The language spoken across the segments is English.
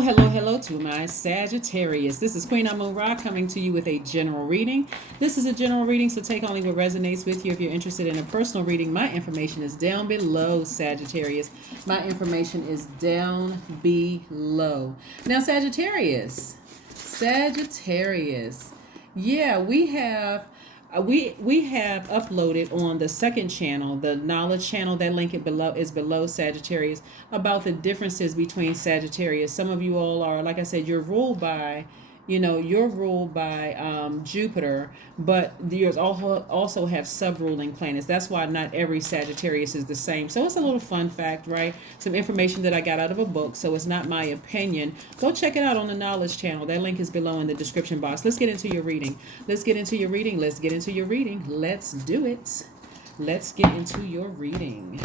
Hello to my Sagittarius. This is Queen Amun Ra coming to you with a general reading. This is a general reading, so take only what resonates with you. If you're interested in a personal reading, my information is down below, Sagittarius. My information is down below. Now, Sagittarius. Yeah, we have uploaded on the second channel, the knowledge channel. That link is below, Sagittarius, about the differences between Sagittarius. Some of you all are, like I said, you're ruled by Jupiter, but yours also have sub-ruling planets. That's why not every Sagittarius is the same. So it's a little fun fact, right? Some information that I got out of a book, so it's not my opinion. Go check it out on the knowledge channel. That link is below in the description box. Let's get into your reading. Let's do it. Let's get into your reading.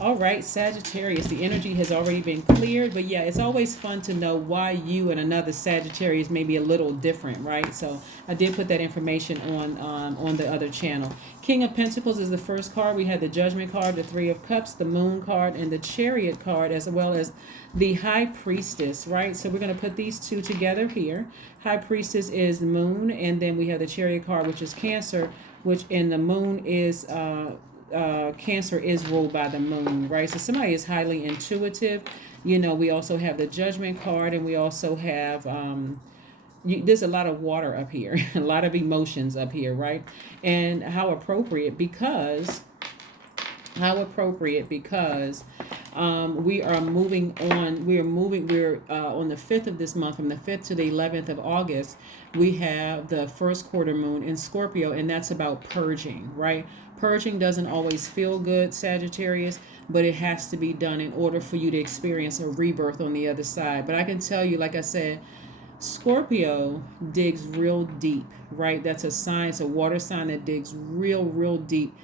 All right, Sagittarius, the energy has already been cleared, but yeah, it's always fun to know why you and another Sagittarius may be a little different, right? So I did put that information on the other channel. King of Pentacles is the first card. We had the Judgment card, the Three of Cups, the Moon card, and the Chariot card, as well as the High Priestess, right? So we're going to put these two together here. High Priestess is the Moon, and then we have the Chariot card, which is Cancer, which in the Moon is... Cancer is ruled by the moon, right? So somebody is highly intuitive. We also have the Judgment card, and we also have there's a lot of water up here, a lot of emotions up here, right? And how appropriate because we are moving on. We're on the 5th of this month, from the 5th to the 11th of August. We have the first quarter moon in Scorpio, and that's about purging, right? Purging doesn't always feel good, Sagittarius, but it has to be done in order for you to experience a rebirth on the other side. But I can tell you, like I said, Scorpio digs real deep, right? That's a sign, it's a water sign that digs real deep.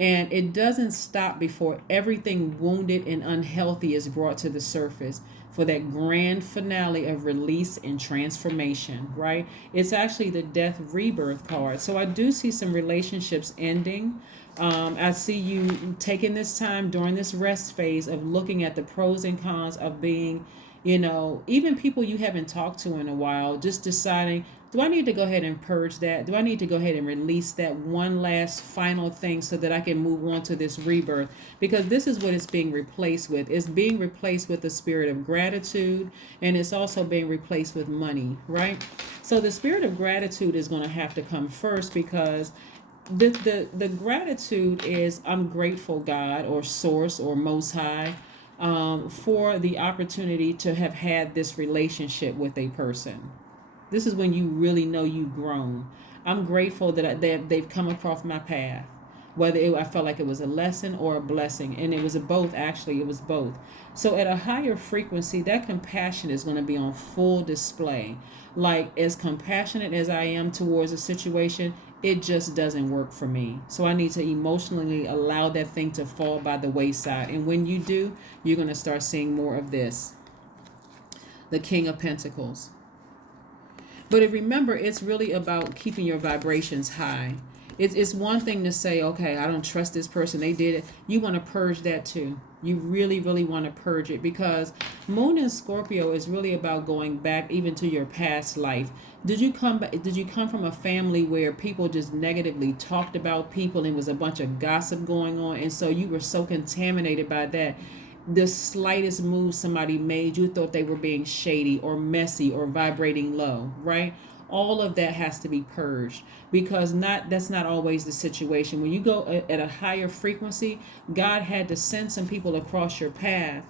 And it doesn't stop before everything wounded and unhealthy is brought to the surface for that grand finale of release and transformation, right? It's actually the death rebirth card. So I do see some relationships ending. I see you taking this time during this rest phase of looking at the pros and cons of being, even people you haven't talked to in a while, just deciding, do I need to go ahead and purge that? Do I need to go ahead and release that one last final thing so that I can move on to this rebirth? Because this is what it's being replaced with. It's being replaced with the spirit of gratitude, and it's also being replaced with money, right? So the spirit of gratitude is going to have to come first, because the gratitude is, I'm grateful, God or Source or Most High, for the opportunity to have had this relationship with a person. This is when you really know you've grown. I'm grateful that they've come across my path, whether I felt like it was a lesson or a blessing. And it was both, actually. It was both. So at a higher frequency, that compassion is going to be on full display. Like, as compassionate as I am towards a situation, it just doesn't work for me. So I need to emotionally allow that thing to fall by the wayside. And when you do, you're going to start seeing more of this. The King of Pentacles. But remember, it's really about keeping your vibrations high. It's one thing to say, okay, I don't trust this person, they did it. You want to purge that too. You really want to purge it, because Moon in Scorpio is really about going back even to your past life. Did you come from a family where people just negatively talked about people and was a bunch of gossip going on, and so you were so contaminated by that? The slightest move somebody made, you thought they were being shady or messy or vibrating low, right? All of that has to be purged, because that's not always the situation. When you go at a higher frequency, God had to send some people across your path,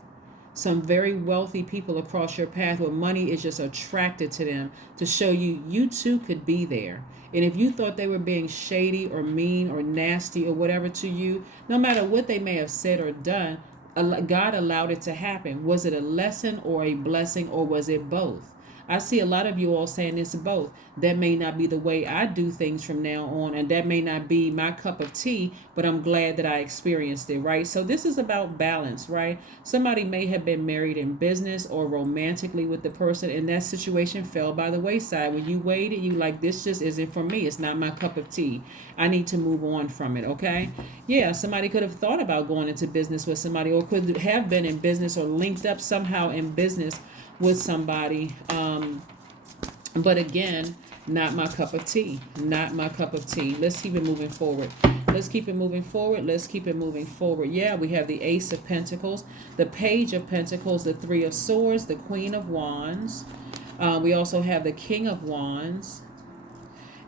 some very wealthy people across your path where money is just attracted to them, to show you too could be there. And if you thought they were being shady or mean or nasty or whatever to you, no matter what they may have said or done, God allowed it to happen. Was it a lesson or a blessing, or was it both? I see a lot of you all saying it's both. That may not be the way I do things from now on, and that may not be my cup of tea, but I'm glad that I experienced it, right? So this is about balance, right? Somebody may have been married in business or romantically with the person, and that situation fell by the wayside. When you weighed it, you like, this just isn't for me. It's not my cup of tea. I need to move on from it, okay? Yeah, somebody could have thought about going into business with somebody, or could have been in business or linked up somehow in business with somebody. But again, not my cup of tea. Not my cup of tea. Let's keep it moving forward. Let's keep it moving forward. Let's keep it moving forward. Yeah, we have the Ace of Pentacles, the Page of Pentacles, the Three of Swords, the Queen of Wands. We also have the King of Wands.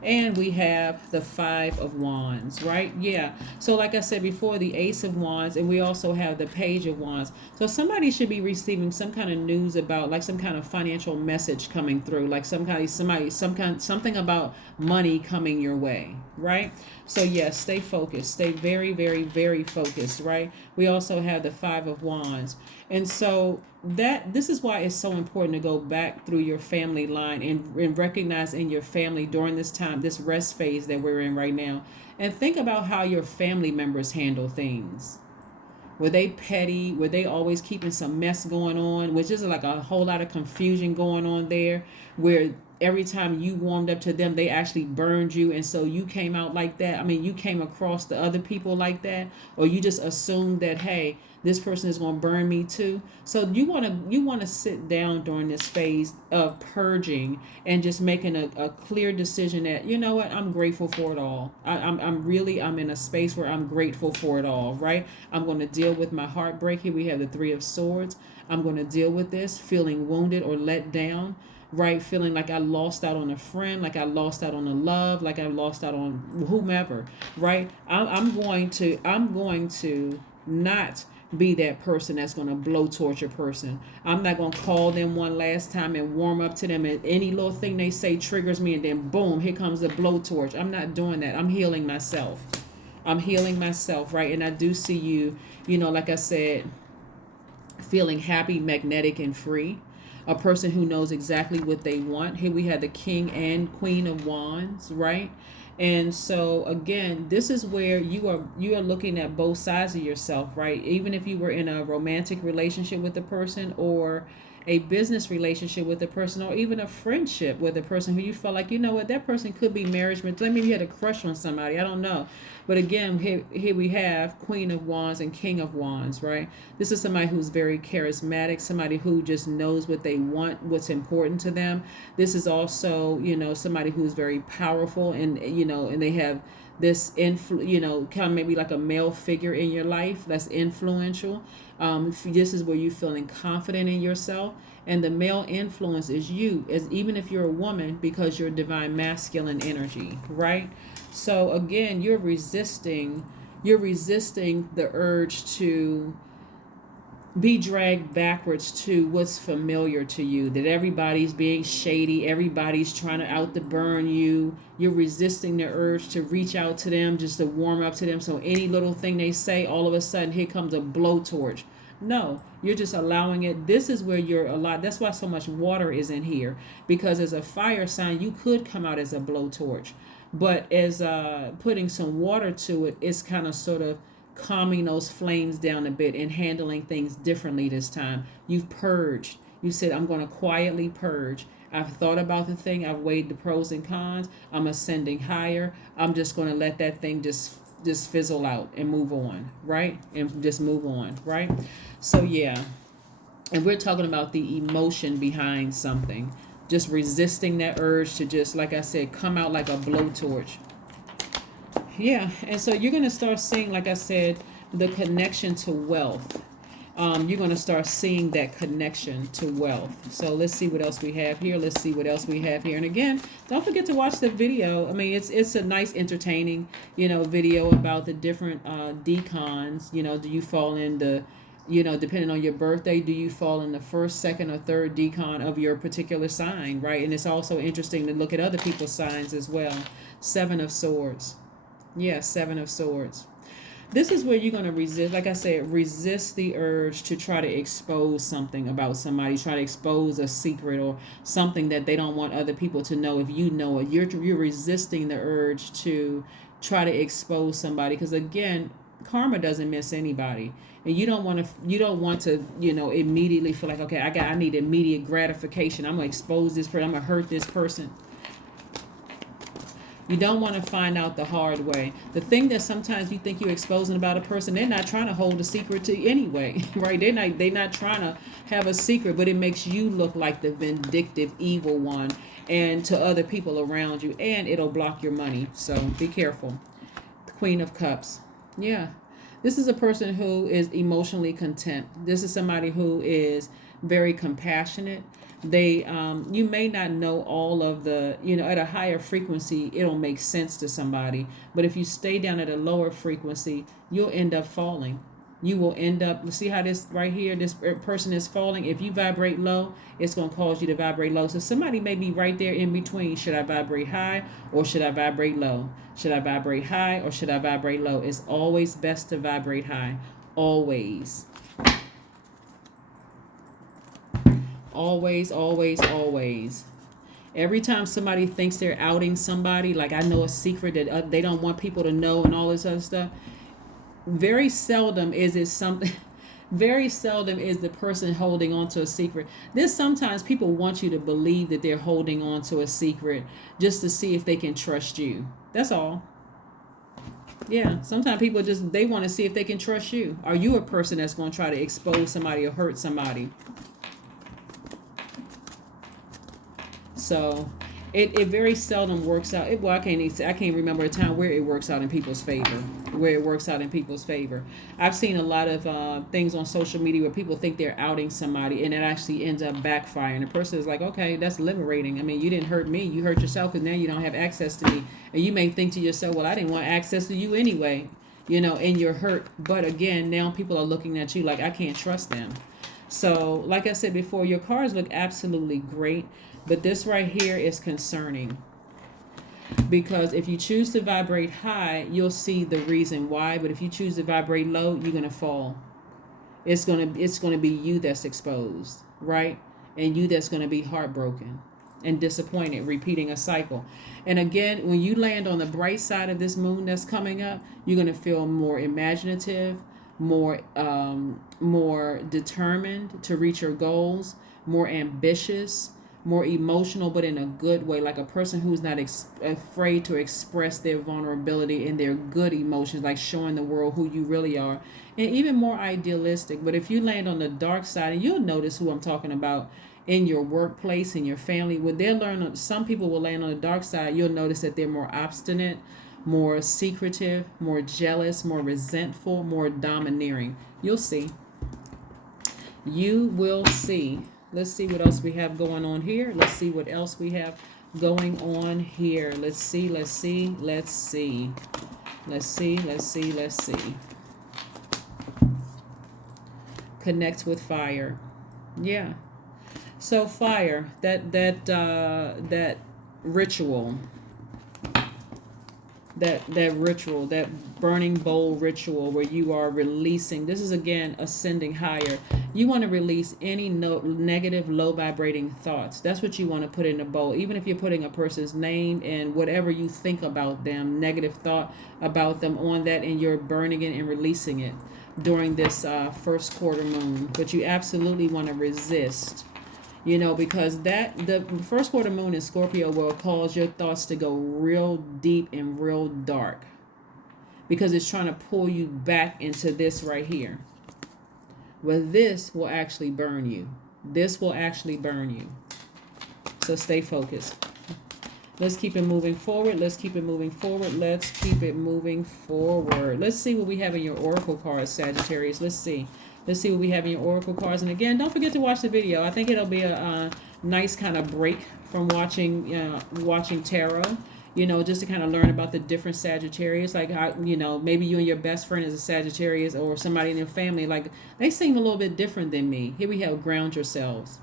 And we have the Five of Wands, right? Yeah. So like I said before, the Ace of Wands, and we also have the Page of Wands. So somebody should be receiving some kind of news about, like, some kind of financial message coming through, like something about money coming your way, right? So yes, stay focused. Stay very, very, very focused, right? We also have the Five of Wands. And so this is why it's so important to go back through your family line and recognize in your family during this time, this rest phase that we're in right now, and think about how your family members handle things. Were they petty? Were they always keeping some mess going on? Which is like a whole lot of confusion going on there, where every time you warmed up to them, they actually burned you, and so you came out like that. I mean, you came across the other people like that, or you just assumed that, hey, this person is going to burn me too. So you want to sit down during this phase of purging and just making a clear decision that, you know what, I'm grateful for it all. I'm in a space where I'm grateful for it all, right? I'm going to deal with my heartbreak. Here we have the Three of Swords. I'm going to deal with this, feeling wounded or let down, right? Feeling like I lost out on a friend, like I lost out on a love, like I lost out on whomever, right? I'm going to not be that person that's going to blowtorch a person. I'm not going to call them one last time and warm up to them, and any little thing they say triggers me, and then boom, here comes the blowtorch. I'm not doing that. I'm healing myself. Right? And I do see you, like I said, feeling happy, magnetic, and free. A person who knows exactly what they want. Here we have the King and Queen of Wands, right? And so again, this is where you are looking at both sides of yourself, right? Even if you were in a romantic relationship with a person, or a business relationship with a person, or even a friendship with a person who you felt like, you know what, that person could be marriage material. Maybe you had a crush on somebody. I don't know. But again, here we have Queen of Wands and King of Wands, right? This is somebody who's very charismatic, somebody who just knows what they want, what's important to them. This is also, somebody who's very powerful, and, and they have this kind of maybe like a male figure in your life that's influential. This is where you're feeling confident in yourself, and the male influence is you, as even if you're a woman, because you're divine masculine energy, right? So again, you're resisting the urge to be dragged backwards to what's familiar to you, that everybody's being shady, everybody's trying to out to burn you. You're resisting the urge to reach out to them, just to warm up to them, so any little thing they say, all of a sudden here comes a blowtorch. No, you're just allowing it. This is where you're a lot. That's why so much water is in here, because as a fire sign, you could come out as a blowtorch, but as putting some water to it, it's kind of sort of calming those flames down a bit and handling things differently this time. You've purged. You said, I'm going to quietly purge. I've thought about the thing. I've weighed the pros and cons. I'm ascending higher. I'm just going to let that thing just fizzle out and move on, right? And just move on, right? So yeah. And we're talking about the emotion behind something. Just resisting that urge to just, like I said, come out like a blowtorch. Yeah, and so you're going to start seeing, like I said, the connection to wealth. You're going to start seeing that connection to wealth. So let's see what else we have here. And again, don't forget to watch the video. I mean, it's a nice, entertaining, video about the different decons. Do you fall in the, depending on your birthday, do you fall in the first, second, or third decon of your particular sign, right? And it's also interesting to look at other people's signs as well. Seven of Swords. Yeah, Seven of Swords. This is where you're going to resist, like I said, resist the urge to try to expose something about somebody, try to expose a secret or something that they don't want other people to know. If you know it, you're resisting the urge to try to expose somebody, because again, karma doesn't miss anybody, and you don't want to immediately feel like, okay, I need immediate gratification. I'm going to expose this person. I'm going to hurt this person. You don't want to find out the hard way. The thing that sometimes you think you're exposing about a person, they're not trying to hold a secret to you anyway, right? They're not trying to have a secret, but it makes you look like the vindictive, evil one, and to other people around you, and it'll block your money. So be careful. The Queen of Cups. Yeah. This is a person who is emotionally content. This is somebody who is very compassionate. They you may not know all of the, at a higher frequency it'll make sense to somebody, but if you stay down at a lower frequency you'll end up falling. You will end up, see how this right here, this person is falling. If you vibrate low, it's going to cause you to vibrate low. So somebody may be right there in between. Should I vibrate high or should I vibrate low? Should I vibrate high or should I vibrate low? It's always best to vibrate high. Always. Always, always, always. Every time somebody thinks they're outing somebody, like I know a secret that they don't want people to know and all this other stuff, very seldom is it something. Very seldom is the person holding on to a secret. There's sometimes people want you to believe that they're holding on to a secret just to see if they can trust you. That's all. Yeah, sometimes people they want to see if they can trust you. Are you a person that's going to try to expose somebody or hurt somebody? So it very seldom works out. I can't remember a time where it works out in people's favor. I've seen a lot of things on social media where people think they're outing somebody and it actually ends up backfiring. The person is like, okay, that's liberating. I mean, you didn't hurt me. You hurt yourself and now you don't have access to me. And you may think to yourself, well, I didn't want access to you anyway, and you're hurt. But again, now people are looking at you like, I can't trust them. So like I said before, your cards look absolutely great. But this right here is concerning, because if you choose to vibrate high, you'll see the reason why. But if you choose to vibrate low, you're going to fall. It's going to be you that's exposed, right? And you that's going to be heartbroken and disappointed, repeating a cycle. And again, when you land on the bright side of this moon that's coming up, you're going to feel more imaginative, more determined to reach your goals, more ambitious, more emotional, but in a good way, like a person who's not afraid to express their vulnerability and their good emotions, like showing the world who you really are, and even more idealistic. But if you land on the dark side, and you'll notice who I'm talking about in your workplace, in your family, when some people will land on the dark side, you'll notice that they're more obstinate, more secretive, more jealous, more resentful, more domineering. You'll see. You will see. Let's see what else we have going on here. Let's see what else we have going on here. Let's see. Connect with fire. Yeah. So fire, that ritual. That ritual, that burning bowl ritual where you are releasing. This is again ascending higher. You want to release any negative, low vibrating thoughts. That's what you want to put in a bowl. Even if you're putting a person's name and whatever you think about them, negative thought about them on that, and you're burning it and releasing it during this first quarter moon. But you absolutely want to resist. Because the first quarter moon in Scorpio will cause your thoughts to go real deep and real dark, because it's trying to pull you back into this right here. But this will actually burn you. So stay focused. Let's keep it moving forward. Let's see what we have in your oracle cards, Sagittarius. Let's see what we have in your oracle cards. And again, don't forget to watch the video. I think it'll be a nice kind of break from watching tarot, just to kind of learn about the different Sagittarius. Like how, maybe you and your best friend is a Sagittarius, or somebody in your family, like they seem a little bit different than me. Here we have ground yourselves.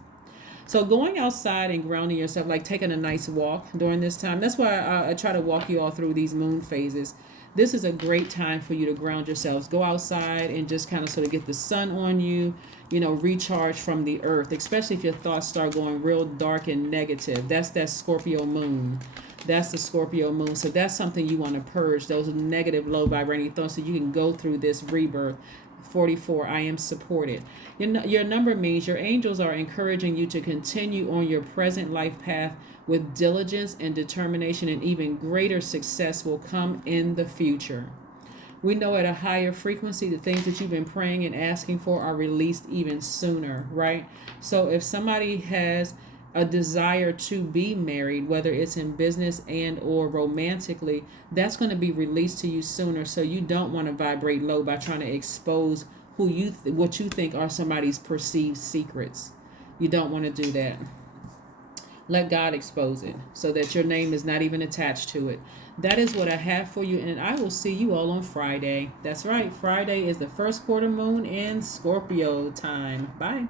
So going outside and grounding yourself, like taking a nice walk during this time. That's why I try to walk you all through these moon phases. This is a great time for you to ground yourselves. Go outside and just kind of sort of get the sun on you, recharge from the earth, especially if your thoughts start going real dark and negative. That's that Scorpio moon. That's the Scorpio moon. So that's something you want to purge, those negative, low vibrating thoughts, so you can go through this rebirth 44, I am supported. Your number means your angels are encouraging you to continue on your present life path with diligence and determination, and even greater success will come in the future. We know at a higher frequency the things that you've been praying and asking for are released even sooner, right? So if somebody has a desire to be married, whether it's in business and or romantically, that's going to be released to you sooner. So you don't want to vibrate low by trying to expose what you think are somebody's perceived secrets. You don't want to do that. Let God expose it so that your name is not even attached to it. That is what I have for you, and I will see you all on Friday. That's right, Friday is the first quarter moon in Scorpio time. Bye.